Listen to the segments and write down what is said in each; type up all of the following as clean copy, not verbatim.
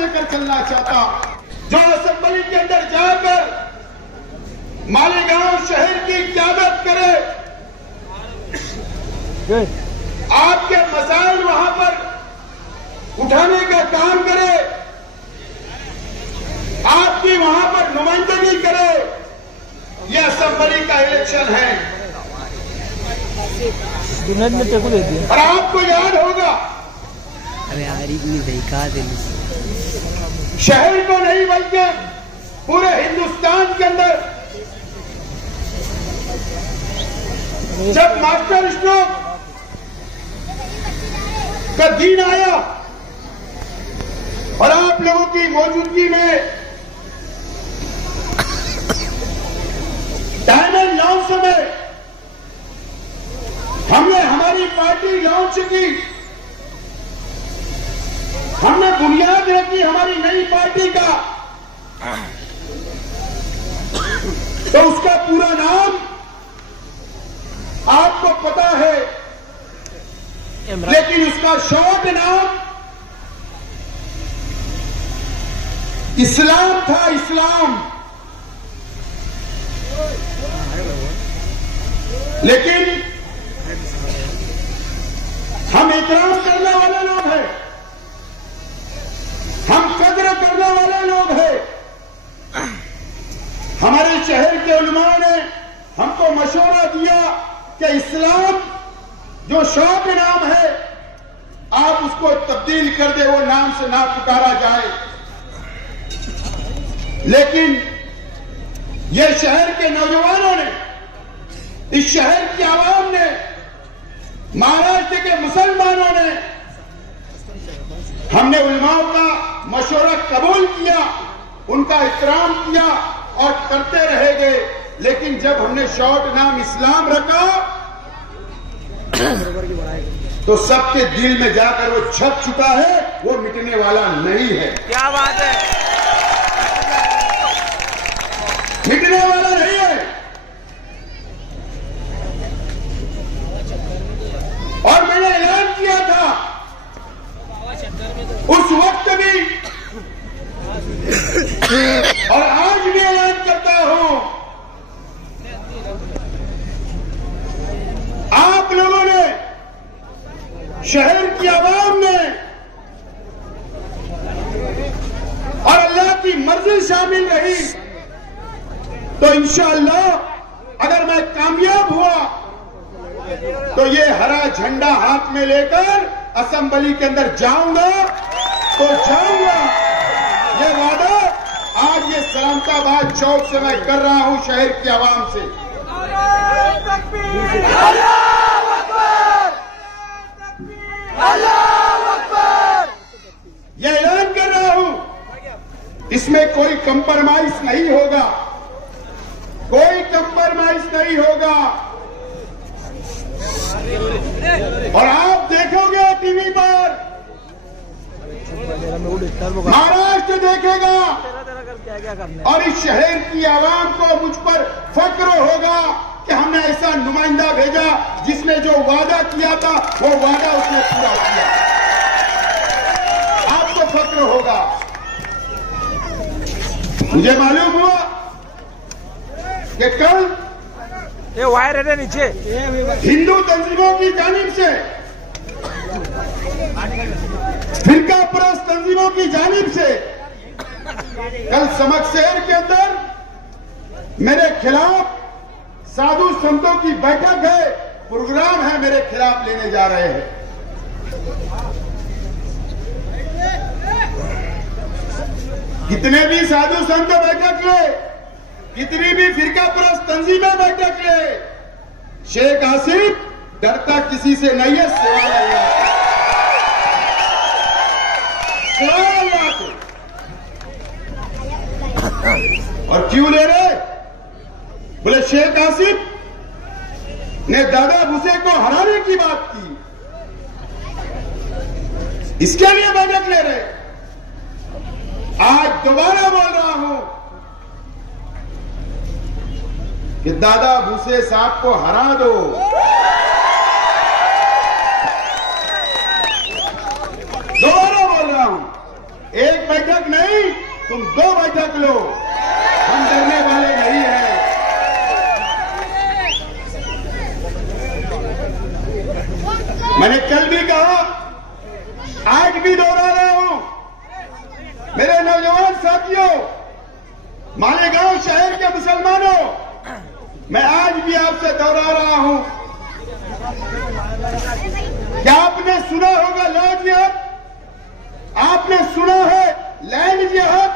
लेकर चलना चाहता, जो असेंबली के अंदर जाकर मालेगांव शहर की क़यादत करे, आपके मसाइल वहां पर उठाने का काम करे, आपकी वहां पर नुमाइंदगी करे। यह असेंबली का इलेक्शन है और आपको याद होगा, शहर को नहीं बल्कि पूरे हिंदुस्तान के अंदर जब मास्टर स्ट्रोक का दिन आया और आप लोगों की मौजूदगी में डायमंड लॉन्च में हमने हमारी पार्टी लॉन्च की, हमने बुनियाद रखी हमारी नई पार्टी का, तो उसका पूरा नाम आपको पता है, लेकिन उसका शॉर्ट नाम इस्लाम था। इस्लाम, लेकिन हम एहतराम करने वाले लोग हैं, हम कद्र करने वाले लोग हैं। हमारे शहर के उलमा ने हमको मशवरा दिया कि इस्लाम जो शौक नाम है, आप उसको तब्दील कर दे, वो नाम से ना पुकारा जाए। लेकिन ये शहर के नौजवानों ने, इस शहर की आवाम ने, महाराष्ट्र के मुसलमानों ने, हमने उलमाओं का मशवरा कबूल किया, उनका एहतराम किया और करते रहेंगे। लेकिन जब हमने शॉर्ट नाम इस्लाम रखा तो सबके दिल में जाकर वो छप चुका है, वो मिटने वाला नहीं है। क्या बात है, मिटने वाला नहीं है। और मैंने ऐलान किया था उस वक्त भी और आज भी ऐलान करता हूं, आप लोगों ने, शहर की आवाम ने और अल्लाह की मर्जी शामिल रही तो इंशाअल्लाह अगर मैं कामयाब हुआ तो ये हरा झंडा हाथ में लेकर असेंबली के अंदर जाऊंगा तो जाऊंगा। ये वादा आज ये सलामताबाद चौक से मैं कर रहा हूं शहर की आवाम से। ये ऐलान कर रहा हूं, इसमें कोई कंप्रोमाइज नहीं होगा, कोई कंप्रोमाइज नहीं होगा। और आप देखोगे टीवी पर, महाराष्ट्र देखेगा और इस शहर की आवाम को मुझ पर फक्र होगा कि हमने ऐसा नुमाइंदा भेजा जिसने जो वादा किया था वो वादा उसने पूरा किया। आपको फक्र होगा। मुझे मालूम हुआ कि कल ये वायर है नीचे, हिंदू तंजीमों की जानिब से, फिरका परस्त तंजीमों की जानिब से कल समकशहर के अंदर मेरे खिलाफ साधु संतों की बैठक है, प्रोग्राम है, मेरे खिलाफ लेने जा रहे हैं। कितने भी साधु संत बैठक ले, कितनी भी फिरका परस्त तंजीमें बैठक ले, शेख आसिफ डरता किसी से नहीं है, सिवाय अल्लाह के। और क्यों ले रहे? बोले शेख आसिफ ने दादा भूसे को हराने की बात की, इसके लिए बैठक ले रहे। आज दोबारा बोल रहा हूं कि दादा भूसे साहब को हरा दो। दोबारा बोल रहा हूं, एक बैठक ढक लो, हम डरने वाले नहीं हैं। मैंने कल भी कहा, आज भी दोहरा रहा हूं, मेरे नौजवान साथियों, मालेगांव शहर के मुसलमानों, मैं आज भी आपसे दोहरा रहा हूं। क्या आपने सुना होगा लॉ जिहाद? आपने सुना है लैंड जिहाद?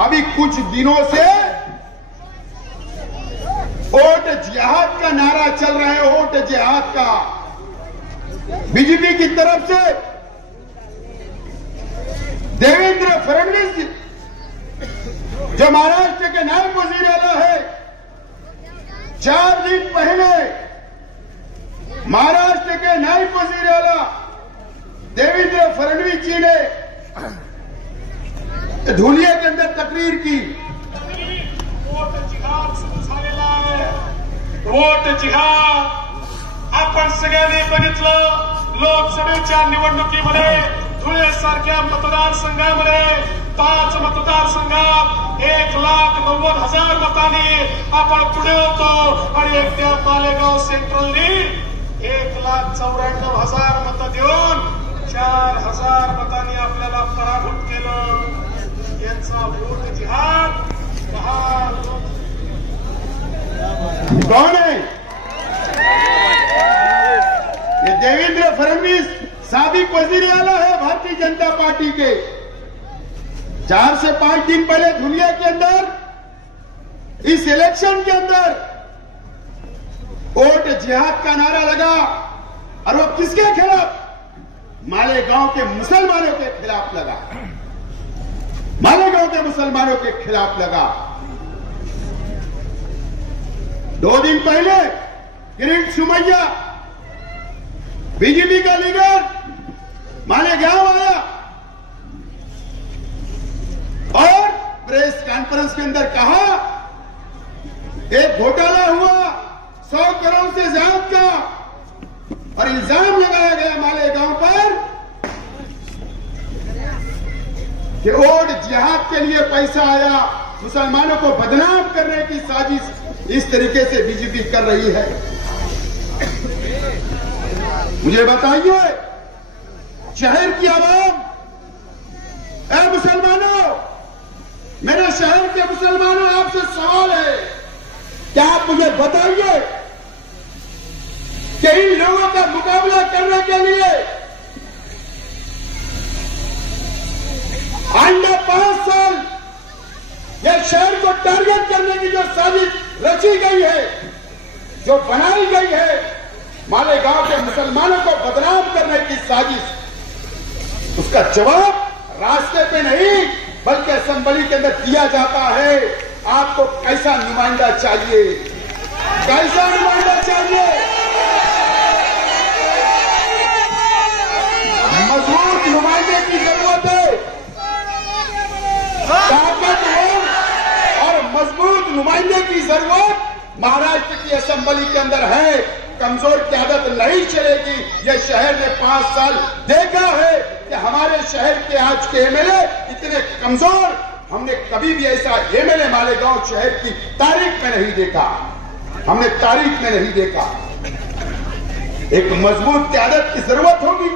अभी कुछ दिनों से वोट जिहाद का नारा चल रहा है, वोट जिहाद का। बीजेपी की तरफ से देवेंद्र फडणवीस जी, जो महाराष्ट्र के नायब वजीर आला है, 4 दिन पहले महाराष्ट्र के नायब वजीर आला देवेंद्र फडणवीस जी ने धुलिया के अंदर तकरीर की। वोट जिहाद सुरू झालेला आहे, वोट जिहाद। आपण सगळ्यांनी बघितलं, लोकसभेच्या निवडणुकीमध्ये धुळे सारख्या मतदारसंघामध्ये 5 मतदारसंघात 1,90,000 मतांनी आपण पुढे होतो आणि एकट्या मालेगाव सेंट्रलनी 1,94,000 मतं देऊन 4,000 मतांनी आपल्याला पराभूत केलं। यांचा वोट जिहाद कौन है? ये देवेंद्र फडणवीस साबिक वजीर आला है भारतीय जनता पार्टी के। 4 से 5 दिन पहले दुनिया के अंदर, इस इलेक्शन के अंदर वोट जिहाद का नारा लगा, और वो किसके खिलाफ? मालेगांव के मुसलमानों के खिलाफ लगा, मालेगांव के मुसलमानों के खिलाफ लगा। 2 दिन पहले किरीट सुमैया, बीजेपी का लीडर, मालेगांव आया और प्रेस कॉन्फ्रेंस के अंदर कहा, एक घोटाला हुआ 100 करोड़ से ज्यादा का, और इल्जाम लगाया गया मालेगांव पर कि वोट जिहाद के लिए पैसा आया, मुसलमानों को बदनाम करने की साजिश इस तरीके से बीजेपी कर रही है। मुझे बताइए, शहर की आवाम, ऐ मुसलमानों, मेरे शहर के मुसलमानों, आपसे सवाल है, क्या आप मुझे बताइए कि इन लोगों का मुकाबला करने के लिए आइंदा 5 साल यह शहर को टारगेट करने की जो साजिश रची गई है, जो बनाई गई है, मालेगांव के मुसलमानों को बदनाम करने की साजिश, उसका जवाब रास्ते पे नहीं बल्कि असेंबली के अंदर दिया जाता है। आपको कैसा नुमाइंदा चाहिए? कैसा नुमाइंदा चाहिए? मजबूत नुमाइंदे की जरूरत है। ताकतवर और मजबूत नुमाइंदे की जरूरत महाराष्ट्र की असेंबली के अंदर है। कमजोर की आदत नहीं चलेगी। यह शहर ने 5 साल देखा है कि हमारे शहर के आज के एमएलए इतने कमजोर, हमने कभी भी ऐसा एमएलए मालेगांव शहर की तारीख में नहीं देखा, हमने तारीख में नहीं देखा। एक मजबूत क्यादत की जरूरत होगी।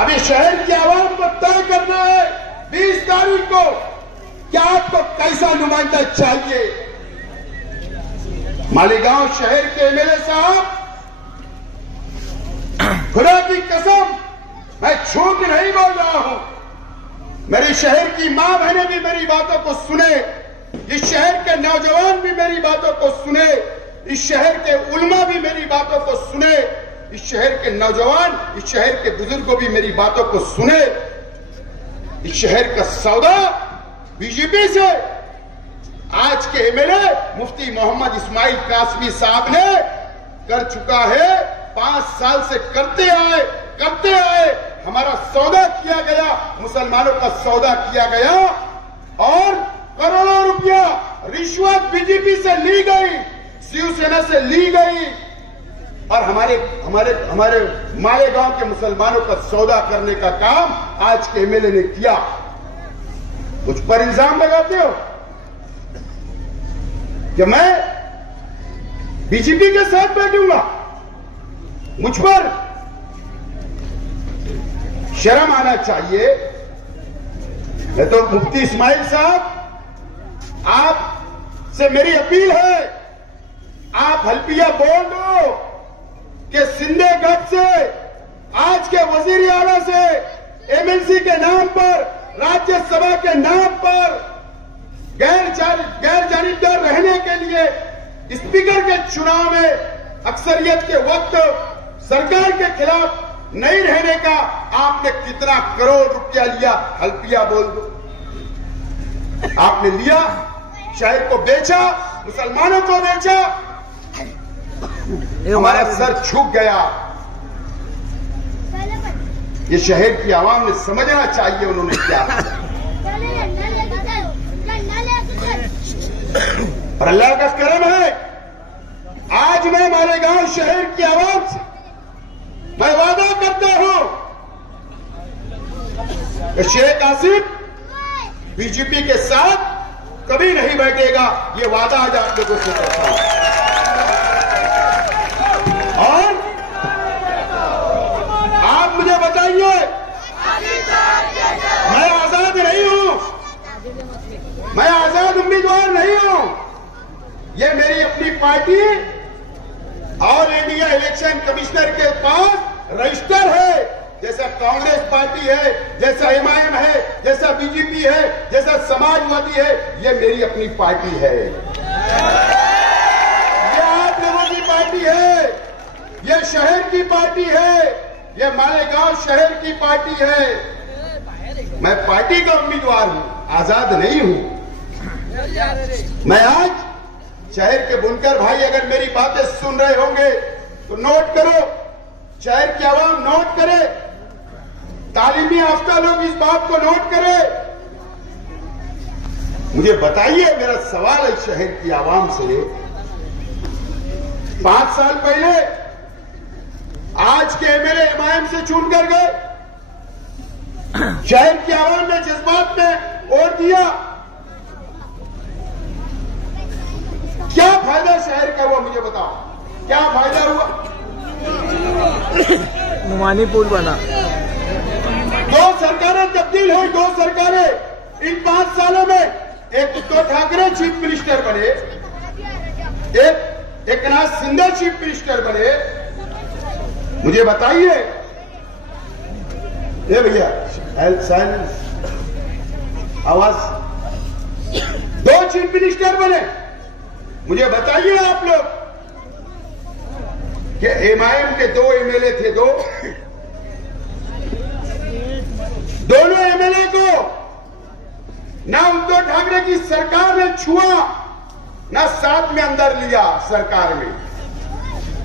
अभी शहर की आवाम को तय करना है 20 तारीख को क्या आपको कैसा नुमाइंदा चाहिए। मालेगांव शहर के एमएलए साहब, खुदा की कसम मैं झूठ नहीं बोल रहा हूं। मेरे शहर की मां बहनें भी मेरी बातों को सुने, इस शहर के नौजवान भी मेरी बातों को सुने, इस शहर के उलमा भी मेरी बातों को सुने, इस शहर के नौजवान, इस शहर के बुजुर्गों भी मेरी बातों को सुने। इस शहर का सौदा बीजेपी से आज के एमएलए मुफ्ती मोहम्मद इस्माइल कासमी साहब ने कर चुका है। 5 साल से करते आए हमारा सौदा किया गया, मुसलमानों का सौदा किया गया और करोड़ों रुपया रिश्वत बीजेपी से ली गई, शिवसेना से ली गई और हमारे मालेगांव के मुसलमानों का सौदा करने का काम आज के एमएलए ने किया। मुझ पर इल्जाम लगाते हो कि मैं बीजेपी के साथ बैठूंगा। मुझ पर शर्म आना चाहिए। मैं तो मुफ्ती इस्माइल साहब, आपसे मेरी अपील है, आप हल्फिया बोल दो कि सिंधे गढ़ से, आज के वजीर आला से, एमएलसी के नाम पर, राज्यसभा के नाम पर गैर जानिबदार रहने के लिए स्पीकर के चुनाव में अक्सरियत के वक्त सरकार के खिलाफ नहीं रहने का आपने कितना करोड़ रुपया लिया? हल्फिया बोल दो। आपने लिया, शहर को बेचा, मुसलमानों को बेचा, हमारा सर झुक गया। ये शहर की आवाम ने समझना चाहिए उन्होंने क्या किया। और अल्लाह का करम है, आज मैं मालेगांव शहर की आवाम से मैं वादा करता हूं कि शेख आसिफ बीजेपी के साथ कभी नहीं बैठेगा। ये वादा आज आप लोगों से करता हूं। और आप मुझे बताइए, मैं आजाद नहीं हूं, मैं आजाद उम्मीदवार नहीं हूं। ये मेरी अपनी party all India election commissioner के पास रजिस्टर है। जैसा कांग्रेस पार्टी है, जैसा एमआईएम है, जैसा बीजेपी है, जैसा समाजवादी है, ये मेरी अपनी पार्टी है। ये आप लोगों की पार्टी है, ये शहर की पार्टी है, ये मालेगांव शहर की पार्टी है। मैं पार्टी का उम्मीदवार हूं, आजाद नहीं हूं। मैं आज शहर के बुनकर भाई अगर मेरी बातें सुन रहे होंगे तो नोट करो, शहर की आवाम नोट करे, तालीमी याफ्ता लोग इस बात को नोट करें। मुझे बताइए, मेरा सवाल है शहर की आवाम से, 5 साल पहले आज के एमएलए एमआईएम से चुन कर गए, शहर की आवाम ने जज्बात में वोट दिया, क्या फायदा शहर का हुआ? मुझे बताओ, क्या फायदा हुआ? नुमानी पुल बना, 2 सरकारें तब्दील हुई, 2 सरकारें इन 5 सालों में। एक उद्धव ठाकरे चीफ मिनिस्टर बने, एक एकनाथ शिंदे चीफ मिनिस्टर बने। मुझे बताइए, ये भैया साइलेंस, आवाज, 2 चीफ मिनिस्टर बने। मुझे बताइए आप लोग कि एमआईएम के 2 एमएलए थे, दोनों एमएलए को ना उद्धव ठाकरे की सरकार ने छुआ, ना साथ में अंदर लिया सरकार में,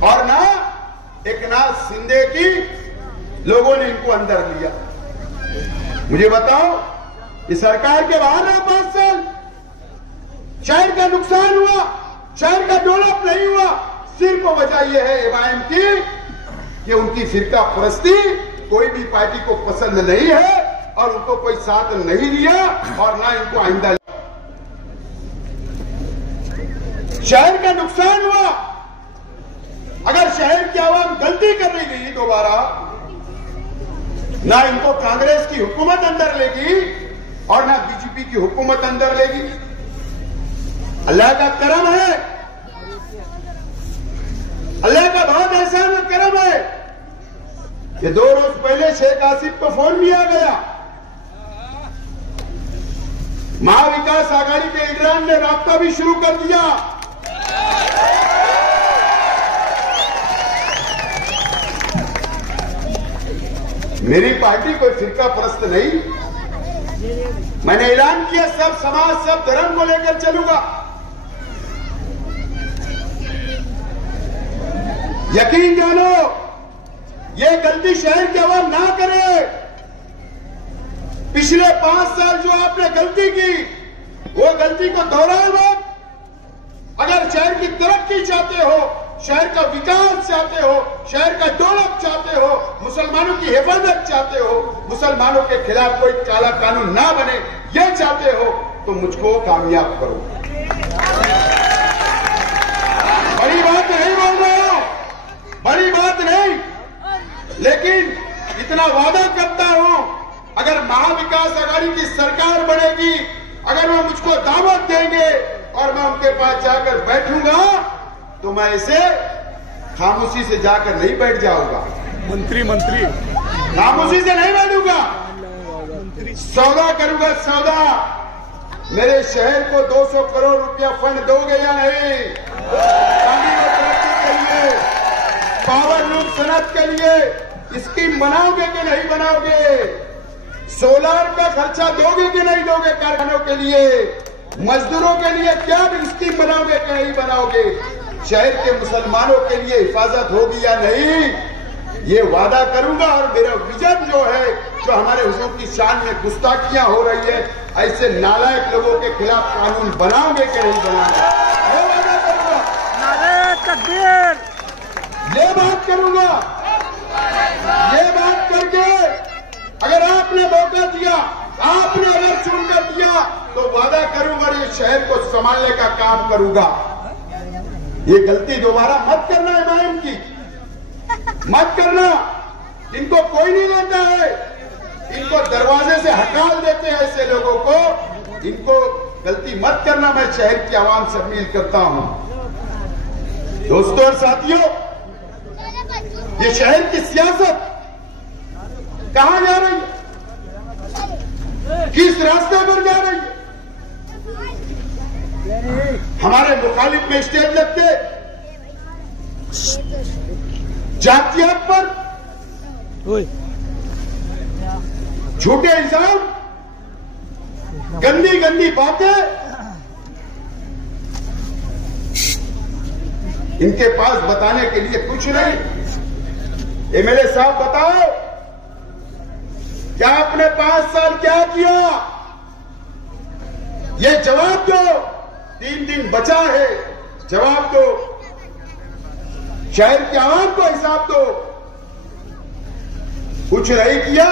और ना एकनाथ शिंदे की लोगों ने इनको अंदर लिया। मुझे बताओ, ये सरकार के बाहर रहा 5 साल, शहर का नुकसान हुआ, शहर का डेवलप नहीं हुआ। सिर्फ वजह यह है एमआईएम की कि उनकी फिरका परस्ती कोई भी पार्टी को पसंद नहीं है और उनको कोई साथ नहीं लिया और ना इनको आइंदा। शहर का नुकसान हुआ। अगर शहर की आवाम गलती कर रही दोबारा, ना इनको कांग्रेस की हुकूमत अंदर लेगी और ना बीजेपी की हुकूमत अंदर लेगी। अल्लाह का करम है, अल्लाह का बहुत एहसान और करम है। ये 2 रोज पहले शेख आसिफ को फोन किया गया, महाविकास आघाड़ी के लीडरान ने राब्ता भी शुरू कर दिया। मेरी पार्टी कोई फिरका परस्त नहीं, मैंने ऐलान किया सब समाज सब धर्म को लेकर चलूंगा। यकीन जानो, ये गलती शहर की आवाम ना करे। पिछले 5 साल जो आपने गलती की, वो गलती को दोहराओ मत। अगर शहर की तरक्की चाहते हो, शहर का विकास चाहते हो, शहर का डेवलप चाहते हो, मुसलमानों की हिफाजत चाहते हो, मुसलमानों के खिलाफ कोई काला कानून ना बने, ये चाहते हो, तो मुझको कामयाब करो। बड़ी बात नहीं बोल रहा हूं, बड़ी बात नहीं, लेकिन इतना वादा करता हूं, अगर महाविकास आघाड़ी की सरकार बनेगी, अगर वो मुझको दावत देंगे और मैं उनके पास जाकर बैठूंगा, तो मैं ऐसे खामोशी से जाकर नहीं बैठ जाऊंगा। मंत्री खामोशी से नहीं बैठूंगा, सौदा करूंगा, सौदा। मेरे शहर को 200 करोड़ रुपया फंड दोगे या नहीं? पानी में तरक्की के लिए, पावर लूम सनत के लिए स्कीम बनाओगे कि नहीं बनाओगे? सोलार का खर्चा दोगे कि नहीं दोगे? कारखानों के लिए, मजदूरों के लिए क्या स्कीम बनाओगे कि नहीं बनाओगे? शहर के मुसलमानों के लिए हिफाजत होगी या नहीं? ये वादा करूंगा। और मेरा विजन जो है, जो हमारे हुजूर की शान में गुस्ताखियां हो रही है, ऐसे नालायक लोगों के खिलाफ कानून बनाओगे कि नहीं बनाओगे? ये वादा करूंगा, नारे तकबीर, ये बात करूंगा। ये बात करके अगर आपने मौका दिया, आपने अगर चुनकर दिया, तो वादा करूंगा ये शहर को संभालने का काम करूंगा। ये गलती दोबारा मत करना इमाम की, मत करना। इनको कोई नहीं लेता है, इनको दरवाजे से हटाल देते हैं ऐसे लोगों को। इनको गलती मत करना, मैं शहर की आवाम से अपील करता हूं। दोस्तों और साथियों, ये शहर की सियासत कहां जा रही है, किस रास्ते पर जा रही है? हमारे मुखालिफ में स्टेज लगते, जातियात पर झूठे इल्जाम, गंदी गंदी बातें, इनके पास बताने के लिए कुछ नहीं। एमएलए साहब बताओ, क्या आपने 5 साल क्या किया? ये जवाब दो। 3 दिन बचा है, जवाब दो। शहर के आवाम को हिसाब दो। कुछ नहीं किया,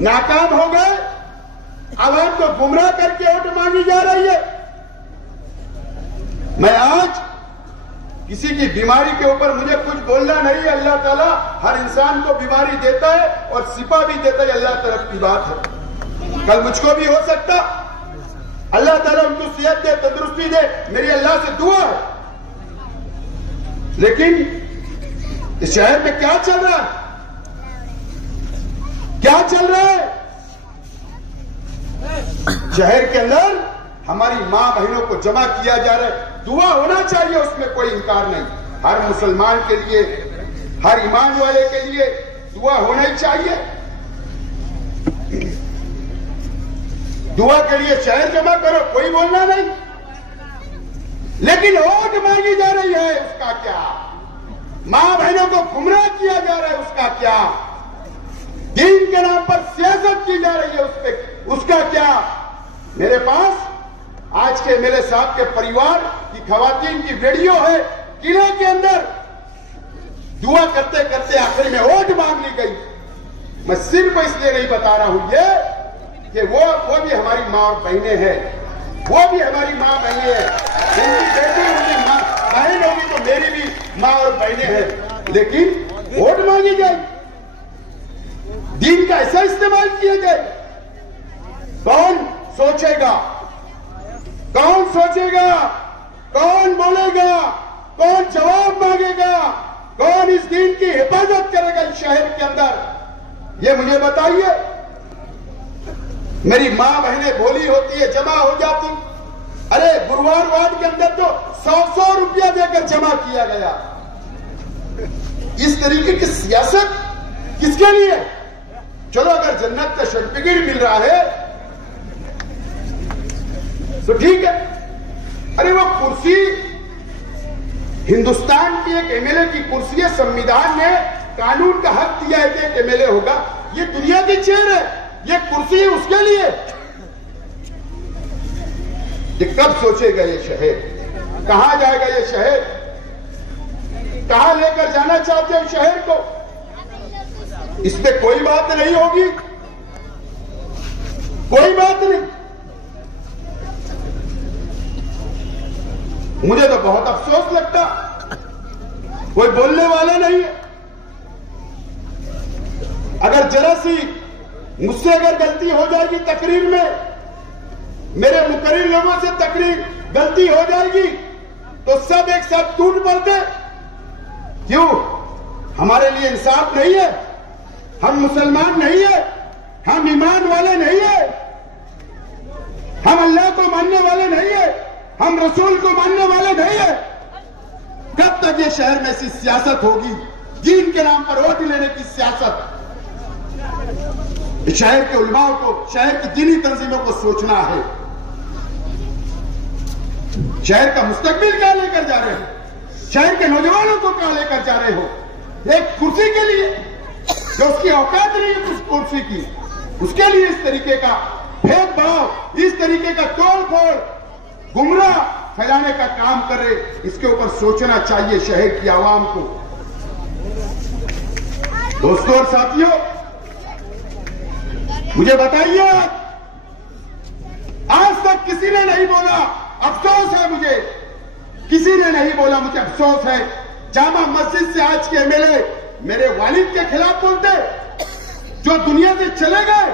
नाकाम हो गए, आवाम को गुमराह करके वोट मांगी जा रही है। मैं आज किसी की बीमारी के ऊपर मुझे कुछ बोलना नहीं है। अल्लाह ताला हर इंसान को बीमारी देता है और शिफा भी देता है, अल्लाह तरफ की बात है। कल मुझको भी हो सकता, अल्लाह ताला उनको सेहत दे, तंदुरुस्ती दे, मेरी अल्लाह से दुआ है। लेकिन इस शहर में क्या चल रहा है, क्या चल रहा है? शहर के अंदर हमारी मां बहनों को जमा किया जा रहा है। दुआ होना चाहिए, उसमें कोई इंकार नहीं। हर मुसलमान के लिए, हर ईमान वाले के लिए दुआ होना ही चाहिए। दुआ के लिए शहर जमा करो, कोई बोलना नहीं। लेकिन वोट मांगी जा रही है, उसका क्या? मां बहनों को गुमराह किया जा रहा है, उसका क्या? दीन के नाम पर सियासत की जा रही है, उसका क्या? मेरे पास आज के एमएलए साहब के परिवार की खवातीन की वीडियो है, किले के अंदर दुआ करते करते आखिर में वोट मांग ली गई। मैं सिर्फ इसलिए नहीं बता रहा हूं ये कि वो भी हमारी मां और बहनें हैं, वो भी हमारी मां बहनें हैं। उनकी बेटी, उनकी मां बहन होगी तो मेरी भी मां और बहनें हैं। लेकिन वोट मांगी जाए, दीन का ऐसा इस्तेमाल किया जाए, कौन सोचेगा? कौन सोचेगा? कौन बोलेगा? कौन जवाब मांगेगा? कौन इस दीन की हिफाजत करेगा इस शहर के अंदर? ये मुझे बताइए। मेरी मां बहनें भोली होती है, जमा हो जाती। अरे गुरुवार वार्ड के अंदर तो 100 रुपया देकर जमा किया गया। इस तरीके की सियासत किसके लिए? चलो अगर जन्नत का सर्टिफिकेट मिल रहा है तो ठीक है। अरे वो कुर्सी हिंदुस्तान की एक एमएलए की कुर्सी है, संविधान ने कानून का हक दिया है कि एक एमएलए होगा। ये दुनिया की चेयर है, ये कुर्सी है उसके लिए। ये कब सोचेगा ये शहर? कहां जाएगा ये शहर? कहां लेकर जाना चाहते हो शहर को? इसमें कोई बात नहीं होगी, कोई बात नहीं। मुझे तो बहुत अफसोस लगता, कोई बोलने वाला नहीं है। अगर जरा सी मुझसे अगर गलती हो जाएगी तकरीर में, मेरे मुकर्रिर लोगों से तकरीर गलती हो जाएगी तो सब एक साथ टूट पड़ते। क्यों? हमारे लिए इंसाफ नहीं है, हम मुसलमान नहीं है, हम ईमान वाले नहीं है, हम अल्लाह को मानने वाले नहीं है, हम रसूल को मानने वाले नहीं है। कब तक ये शहर में ऐसी सियासत होगी, दीन के नाम पर वोट लेने की सियासत? शहर के उलमाओं को, शहर की दीनी तंजीमों को सोचना है। शहर का मुस्तकबिल क्या लेकर जा रहे हो? शहर के नौजवानों को क्या लेकर जा रहे हो? एक कुर्सी के लिए जो उसकी औकात नहीं है उस कुर्सी की, उसके लिए इस तरीके का भेदभाव, इस तरीके का तोड़ फोड़, गुमराह फैलाने का काम करे, इसके ऊपर सोचना चाहिए शहर की आवाम को। दोस्तों और साथियों, मुझे बताइए, आज तक किसी ने नहीं बोला, अफसोस है मुझे, किसी ने नहीं बोला, मुझे अफसोस है। जामा मस्जिद से आज के एमएलए मेरे वालिद के खिलाफ बोलते, जो दुनिया से चले गए।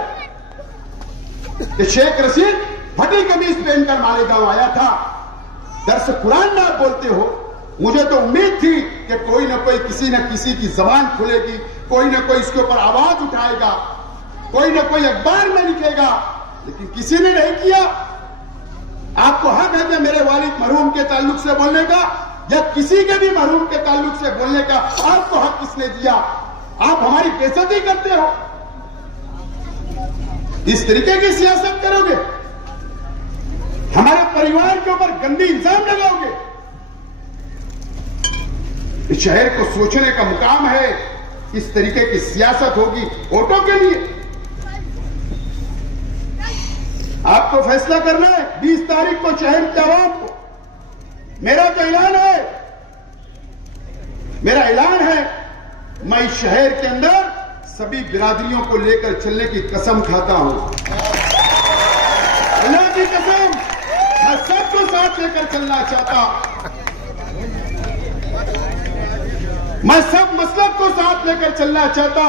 कि शेख रशीद फटी कमीज पहनकर मालेगांव आया था, दर्स कुरान में आप बोलते हो। मुझे तो उम्मीद थी कि कोई ना कोई, किसी न किसी की जबान खुलेगी, कोई ना कोई इसके ऊपर आवाज उठाएगा, कोई ना कोई अखबार में लिखेगा, लेकिन किसी ने नहीं किया। आपको हक है कि मेरे वालिद मरहूम के ताल्लुक से बोलने का, या किसी के भी मरहूम के ताल्लुक से बोलने का आपको हक किसने दिया? आप हमारी बेइज्जती करते हो, इस तरीके की सियासत करोगे, हमारे परिवार के ऊपर गंदी इल्जाम लगाओगे। इस शहर को सोचने का मुकाम है, इस तरीके की सियासत होगी वोटों के लिए। आपको फैसला करना है 20 तारीख को शहर के आवाम को। मेरा तो ऐलान है, मेरा ऐलान है, मैं इस शहर के अंदर सभी बिरादरियों को लेकर चलने की कसम खाता हूं, अल्लाह की कसम। मैं सबको साथ लेकर चलना चाहता, मैं सब मसलब को साथ लेकर चलना चाहता,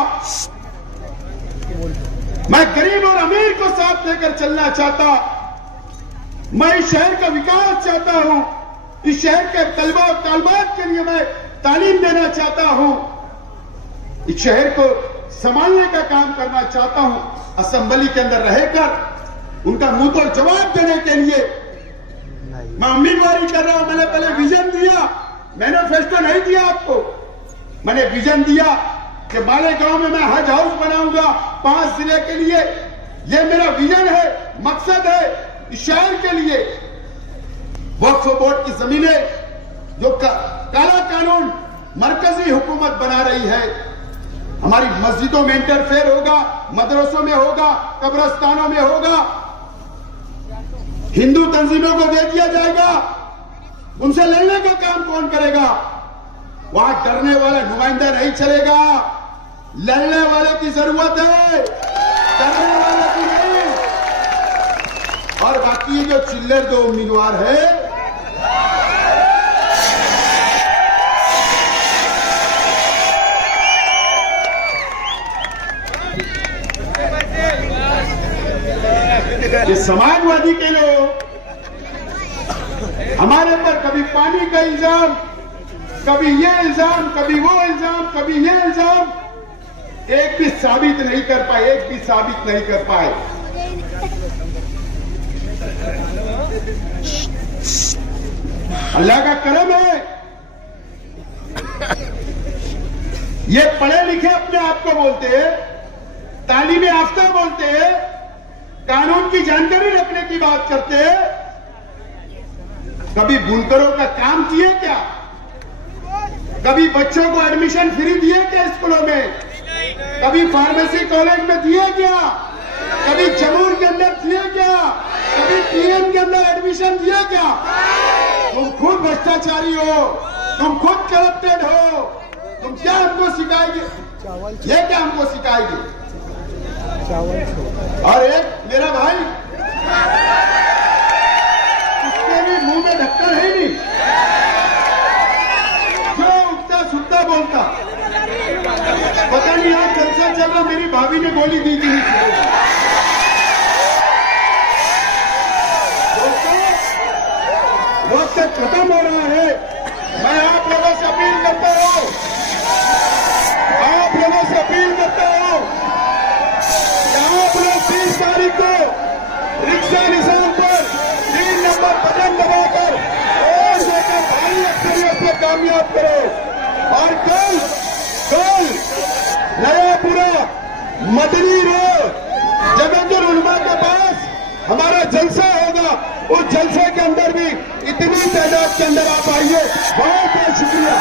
मैं गरीब और अमीर को साथ लेकर चलना चाहता, मैं इस शहर का विकास चाहता हूं, इस शहर के तलबा और तालिबात के लिए मैं तालीम देना चाहता हूं, इस शहर को संभालने का काम करना चाहता हूं। असेंबली के अंदर रहकर उनका मुंह पर जवाब देने के लिए मैं उम्मीदवारी कर रहा हूं। मैंने पहले विजन दिया, मैनिफेस्टो नहीं दिया आपको, मैंने विजन दिया कि मालेगांव में मैं हज हाउस बनाऊंगा 5 जिले के लिए। यह मेरा विजन है, मकसद है इस शहर के लिए। वक्फ बोर्ड की जमीनें जो काला कानून मरकजी हुकूमत बना रही है, हमारी मस्जिदों में इंटरफेयर होगा, मदरसों में होगा, कब्रस्तानों में होगा, हिंदू तंजीमों को दे दिया जाएगा। उनसे लड़ने का काम कौन करेगा? वहां डरने वाला नुमाइंदा नहीं चलेगा, लड़ने वाले की जरूरत है, डरने वाले की नहीं। और बाकी ये जो चिल्लर 2 उम्मीदवार है, ये समाजवादी के लोग हमारे पर कभी पानी का इल्जाम, कभी ये इल्जाम, कभी वो इल्जाम, कभी ये इल्जाम, एक भी साबित नहीं कर पाए, एक भी साबित नहीं कर पाए। अल्लाह का करम है, ये पढ़े लिखे अपने आप को बोलते हैं, तालीम याफ्ता बोलते हैं, कानून की जानकारी रखने की बात करते हैं। कभी बुनकरों का काम किए क्या? कभी बच्चों को एडमिशन फ्री दिए क्या स्कूलों में? कभी फार्मेसी कॉलेज में दिए क्या? कभी जमूर के अंदर दिए क्या? कभी पीएम के अंदर एडमिशन दिए क्या? तुम खुद भ्रष्टाचारी हो, तुम खुद करप्टेड हो, तुम क्या हमको सिखाएंगे? ये क्या हमको सिखाएगी? और एक मेरा भाई, उसके भी मुंह में ढक्कन है नहीं, जो उगता सुगता बोलता। पता नहीं आज जलसा चल रहा, मेरी भाभी ने गोली दी थी। वक्त खत्म हो रहा है। मैं आप लोगों से अपील करता हूं, आप लोगों से अपील करता हूं कि आप लोग 30 तारीख को रिक्शा निशान पर 3 नंबर बटन दबाकर और देकर भारी अक्सरियत से कामयाब करो। और कल नयापुरा मदनी रोड जगतुल उलमा के पास हमारा जलसा होगा। उस जलसे के अंदर भी इतनी तादाद के अंदर आप आइए। बहुत बहुत शुक्रिया।